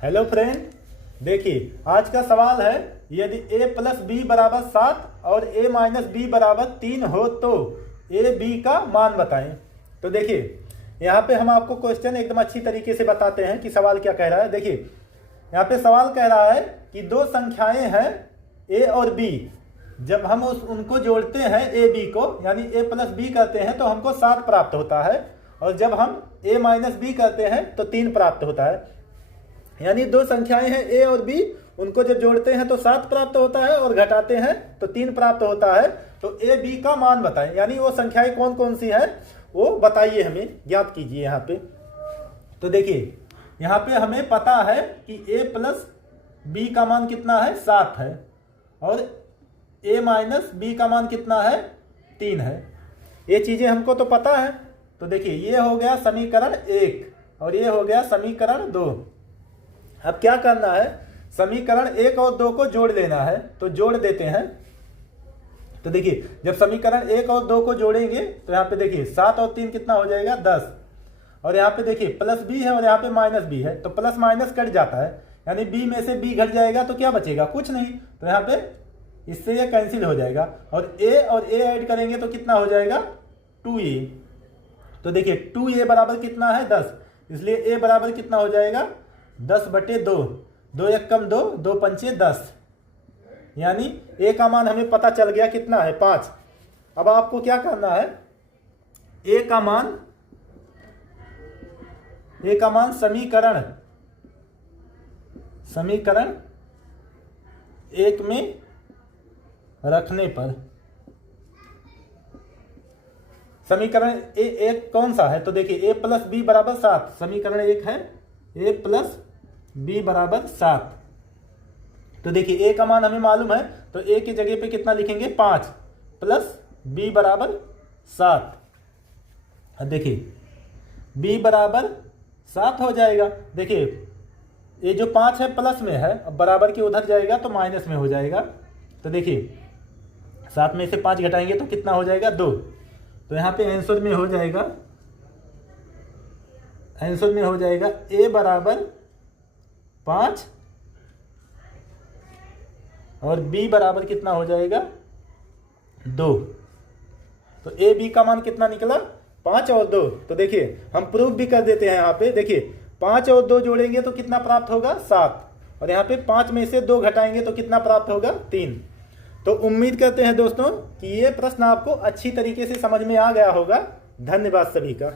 Hello friend, देखिए आज का सवाल है यदि a प्लस बी बराबर 7 और a माइनस बी बराबर 3 हो तो a b का मान बताएं। तो देखिए यहाँ पे हम आपको क्वेश्चन एकदम अच्छी तरीके से बताते हैं कि सवाल क्या कह रहा है। देखिए यहाँ पे सवाल कह रहा है कि दो संख्याएं हैं a और b, जब हम उनको जोड़ते हैं a b को यानी a प्लस बी करते हैं तो हमको 7 प्राप्त होता है, और जब हम a माइनस बी करते हैं तो 3 प्राप्त होता है। यानी दो संख्याएं हैं a और b, उनको जब जोड़ते हैं तो 7 प्राप्त होता है और घटाते हैं तो 3 प्राप्त होता है। तो a b का मान बताएं, यानी वो संख्याएं कौन कौन सी है वो बताइए, हमें ज्ञात कीजिए। यहाँ पे तो देखिए यहाँ पे हमें पता है कि a प्लस बी का मान कितना है 7 है, और a माइनस बी का मान कितना है 3 है। ये चीजें हमको तो पता है। तो देखिए ये हो गया समीकरण 1 और ये हो गया समीकरण 2। अब क्या करना है, समीकरण 1 और 2 को जोड़ लेना है, तो जोड़ देते हैं। तो देखिए जब समीकरण 1 और 2 को जोड़ेंगे तो यहाँ पे देखिए 7 और 3 कितना हो जाएगा 10, और यहाँ पे देखिए प्लस बी है और यहाँ पे माइनस बी है, तो प्लस माइनस कट जाता है, यानी बी में से बी घट जाएगा तो क्या बचेगा, कुछ नहीं। तो यहाँ पे इससे ये कैंसिल हो जाएगा, और ए ऐड करेंगे तो कितना हो जाएगा 2a। तो देखिए 2a बराबर कितना है 10, इसलिए a बराबर कितना हो जाएगा 10/2, 2 1 कम 2, 2 पंचे 10, यानी a का मान हमें पता चल गया कितना है 5। अब आपको क्या करना है, a का मान समीकरण 1 में रखने पर, समीकरण एक कौन सा है, तो देखिए a प्लस बी बराबर 7, समीकरण 1 है a प्लस बी बराबर 7। तो देखिए a का मान हमें मालूम है, तो a की जगह पे कितना लिखेंगे 5 प्लस b बराबर 7। देखिए b बराबर 7 हो जाएगा। देखिए ये जो 5 है प्लस में है, अब बराबर के उधर जाएगा तो माइनस में हो जाएगा। तो देखिए 7 में से 5 घटाएंगे तो कितना हो जाएगा 2। तो यहाँ पे आंसर में हो जाएगा a बराबर 5 और b बराबर कितना हो जाएगा 2। तो a b का मान कितना निकला 5 और 2। तो देखिए हम प्रूफ भी कर देते हैं। यहाँ पे देखिए 5 और 2 जोड़ेंगे तो कितना प्राप्त होगा 7, और यहाँ पे 5 में से 2 घटाएंगे तो कितना प्राप्त होगा 3। तो उम्मीद करते हैं दोस्तों कि ये प्रश्न आपको अच्छी तरीके से समझ में आ गया होगा। धन्यवाद सभी का।